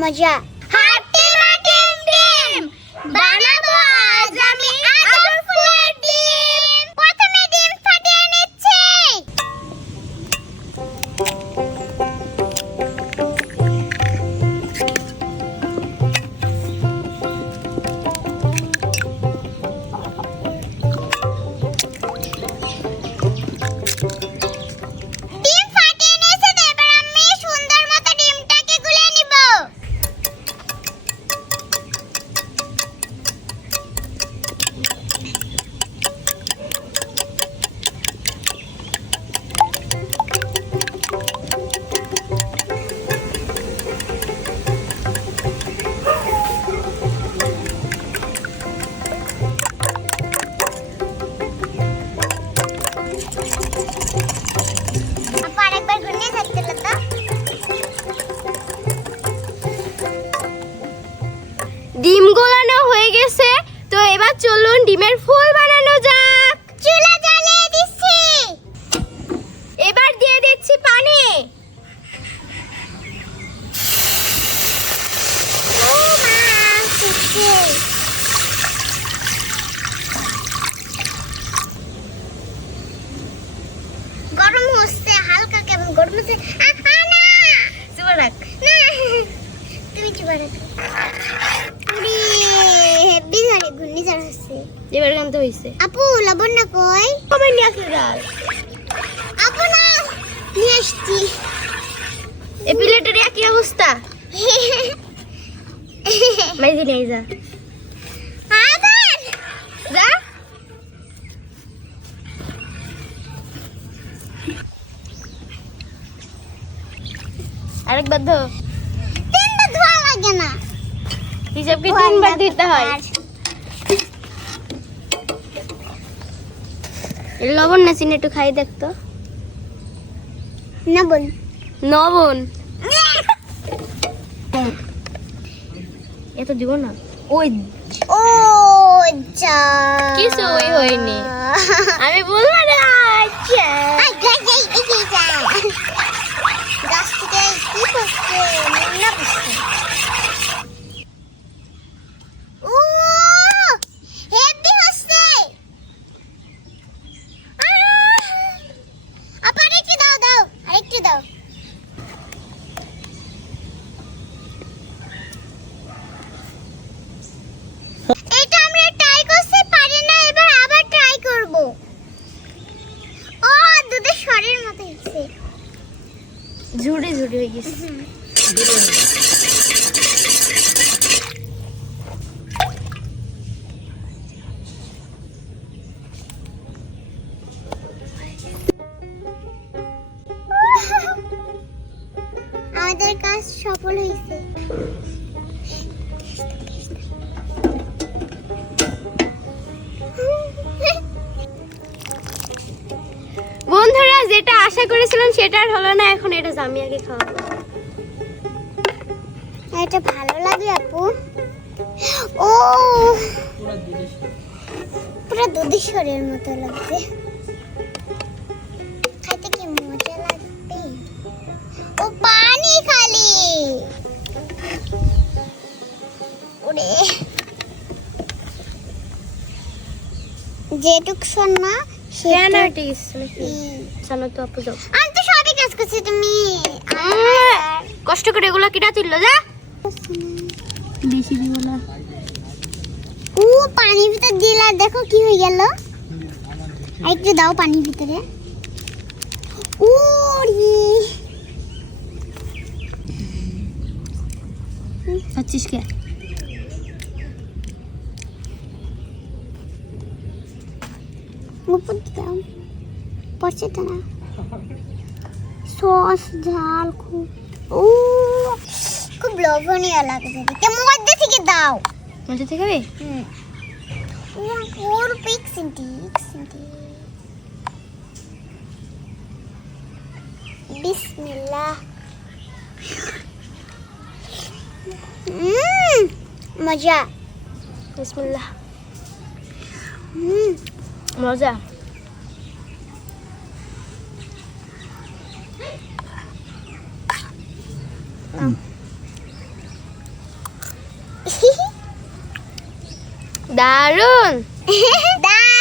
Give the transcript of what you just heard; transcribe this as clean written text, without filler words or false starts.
মজা। হাতে মাটি ডিম বানাবো আজ আমি আদর ফুলের ডিম। প্রথমে ডিম ফাটিয়ে নিচ্ছি। ডিম ফাটিয়ে নিয়েছে, এবার আমি সুন্দর মতো ডিমটাকে গুলে নিব। আপা আরেকবার ঘুরিয়ে থাকছিল তো। ডিম গোলানো হয়ে গেছে, তো এবার চলুন ডিমের ফুল বানানো যাক। চুলা জ্বালিয়ে দিচ্ছি। এবার দিয়ে দিচ্ছি পানি। ও মা ফুটছে। গরম হচ্ছে, হালকা কেমন গরম হচ্ছে। না চুপ রাখ। না তুমি চুপ রাখো। আরে হেভি ঝাড়ি ঘূর্ণিঝড় হচ্ছে। এবার গান তো হইছে। আপু লবণ না কই? কবে নিয়ে আসলে ডাল? আপু না নিয়ে আসছি। এই প্লেটের একই অবস্থা। মাইজি নিয়ে যা। আবার যা। আরেকবার ধো। তিনবার ধোয়া লাগে না। হিসাবকে তিনবার দিতে হয়। লবণ না চিনি একটু খাই দেখতো। না বল। লবণ এত দিব না। ওই ও যা কিছু হয়নি। আমি বলবো না। আচ্ছা গাছ থেকে কি করছে না করছে। ও হেভি হচ্ছে। আপা আরেকটু দাও দাও আরেকটু দাও। এটা আমরা ট্রাই করতে পারি না, এবার আবার ট্রাই করব। ও দুধের শরীর মতো হচ্ছে। ঝুড়ি ঝুড়ি হয়ে গেছে। আমাদের কাজ সফল হয়েছে। বন্ধুরা, যেটা আশা করেছিলাম সেটা আর হলো না। এখন এটা জামিয়াকে খাওয়াবো। এটা ভালো লাগে আপু। ও পুরো দুধেশ্বরের মতো লাগছে। খাইতে কি মজা লাগবে। ও পানি খালি। ওরে যেটুক শোনা চলো তো আপু যাও। আমি তো সবই কাজ করছি, তুমি কষ্ট করে এগুলো কিনা তুললো। যা বেশি দিব না। ও পানির ভিতর দিলা, দেখো কি হয়ে গেল। একটু দাও পানির ভিতরে। ও খাচ্ছিস কে? উপর দাও, পড়ছে তো না। সস ঝাল খুব। ও খুব লোভনীয় লাগছে দেখতে। মধ্যে থেকে দাও। মজা থেকে খাবে? ওর পিক সিনটি বিসমিল্লাহ। মজা। বিসমিল্লাহ। মজা। দারুন। দারুন।